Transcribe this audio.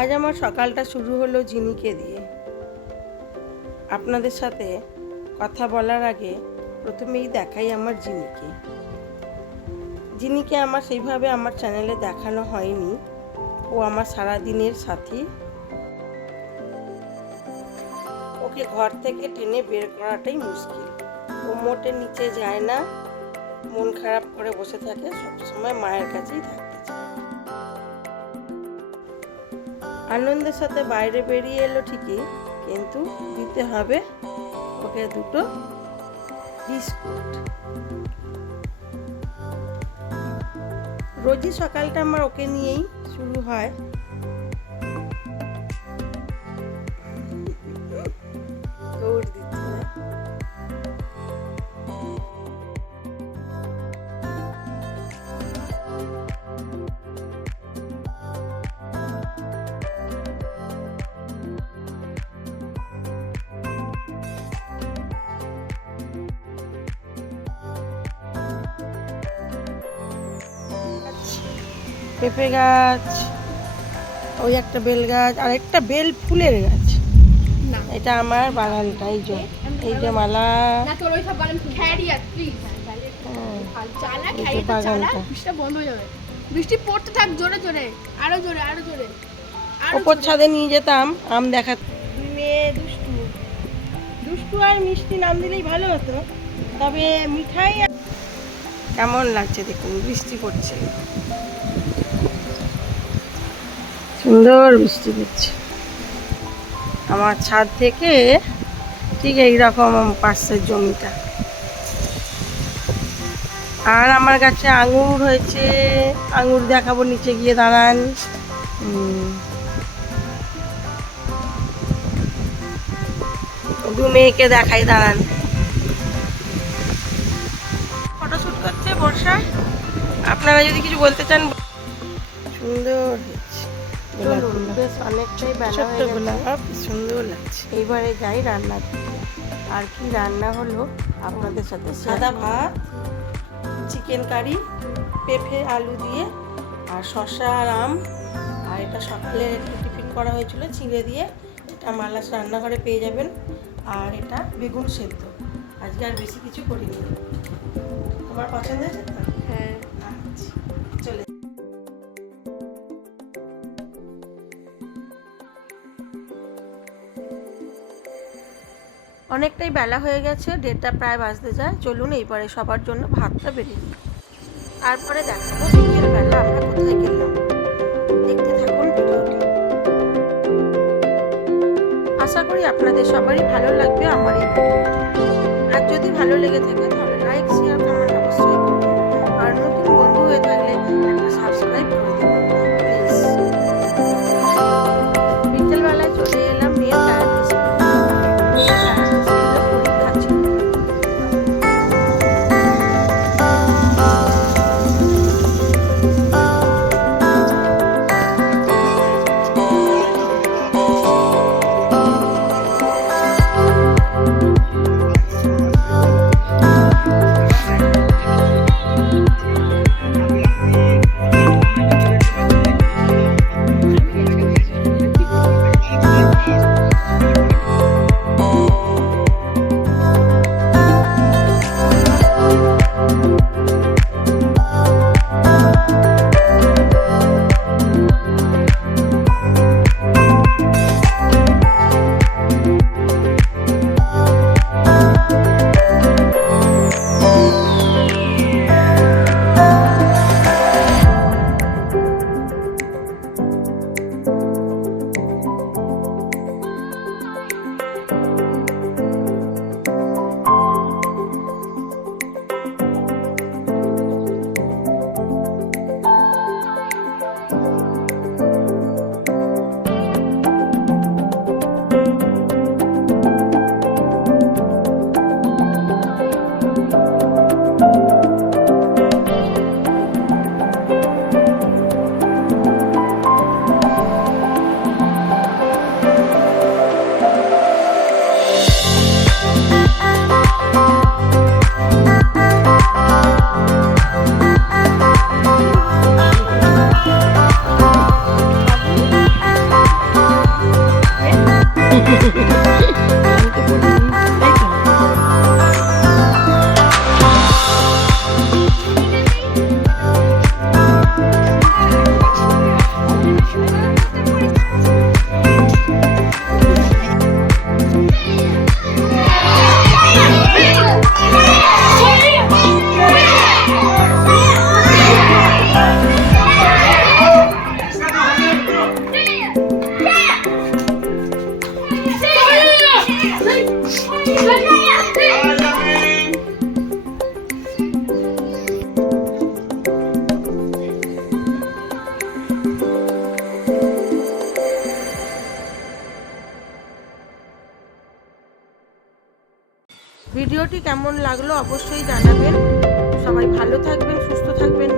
আজ আমার সকালটা শুরু হলো ঝিনিকে দিয়ে। আপনাদের সাথে কথা বলার আগে প্রথমেই দেখাই আমার ঝিনিকে। ঝিনিকে আমার সেইভাবে আমার চ্যানেলে দেখানো হয়নি। ও আমার সারাদিনের সাথী। ওকে ঘর থেকে টেনে বের করাটাই মুশকিল। ও মোটে নিচে যায় না, মন খারাপ করে বসে থাকে, সবসময় মায়ের কাছেই থাকতে চায়। আনন্দের সাথে বাইরে বেরিয়ে এলো ঠিকই, কিন্তু দিতে হবে ওকে দুটো বিস্কুট। রোজই সকালটা আমার ওকে নিয়েই শুরু হয়। দৌড় দিচ্ছে। পেঁপে গাছ, ওই একটা বেল গাছ, আর একটা বেল ফুলের গাছ। এটা আমার বাগানটা। এই যে মালা, বৃষ্টি পড়তে থাক জোরে জোরে, আরো জোরে আরো জোরে। ওপর ছাদে নিয়ে যেতাম আম দেখা। দুই মেয়ে দুষ্টু দুষ্টু আর মিষ্টি নাম দিলেই ভালো হতো, তবে মিঠাই। কেমন লাগছে দেখুন, বৃষ্টি পড়ছে, সুন্দর বৃষ্টি পড়ছে। আমার ছাদ থেকে ঠিক এইরকম পাশের জমিটা। আর আমার কাছে আঙুর হয়েছে, আঙুর দেখাবো, নিচে গিয়ে দাঁড়ান। দু মেয়েকে দেখাই, দাঁড়ান। ফটোশুট করছে বর্ষায়। আপনারা যদি কিছু বলতে চান। সুন্দর হয়েছে, বেশ অনেকটাই বেলা হয়ে গেছে, সুন্দর লাগছে। এইবারে যাই রান্না দিতে। আর কি রান্না হলো আপনাদের সাথে। সাদা ভাত, চিকেন কারি, পেঁপে আলু দিয়ে, আর শসা আর আম। আর এটা সকালে একটু টিফিন করা হয়েছিল চিড়ে দিয়ে, এটা মালাস রান্নাঘরে পেয়ে যাবেন। আর এটা বেগুন সেদ্ধ। আজকে আর বেশি কিছু করিনি। তোমার পছন্দ হয়েছে তো? হ্যাঁ। আচ্ছা, চলে। অনেকটাই বেলা হয়ে গেছে, 1:30 প্রায় বাজতে যায়। চলুন এইবারে সবার জন্য ভাতটা বেরিয়ে দিই, তারপরে দেখাবো বিকেলবেলা আমরা কোথায় গেলাম। দেখতে থাকুন ভিডিওটি। আশা করি আপনাদের সবারই ভালো লাগবে আমার এই ভিডিওটি। আর যদি ভালো লেগে থাকে তাহলে লাইক, শেয়ার, কমেন্ট অবশ্যই করুন। আর নতুন বন্ধু হয়ে থাকলে একটা সাবস্ক্রাইব করে দেবেন প্লিজ। বিকেলবেলায় চলে এলাম মেয়ের ক্যারাটে পরীক্ষা ছিল। ভিডিওটি কেমন লাগলো অবশ্যই জানাবেন। সবাই ভালো থাকবেন, সুস্থ থাকবেন,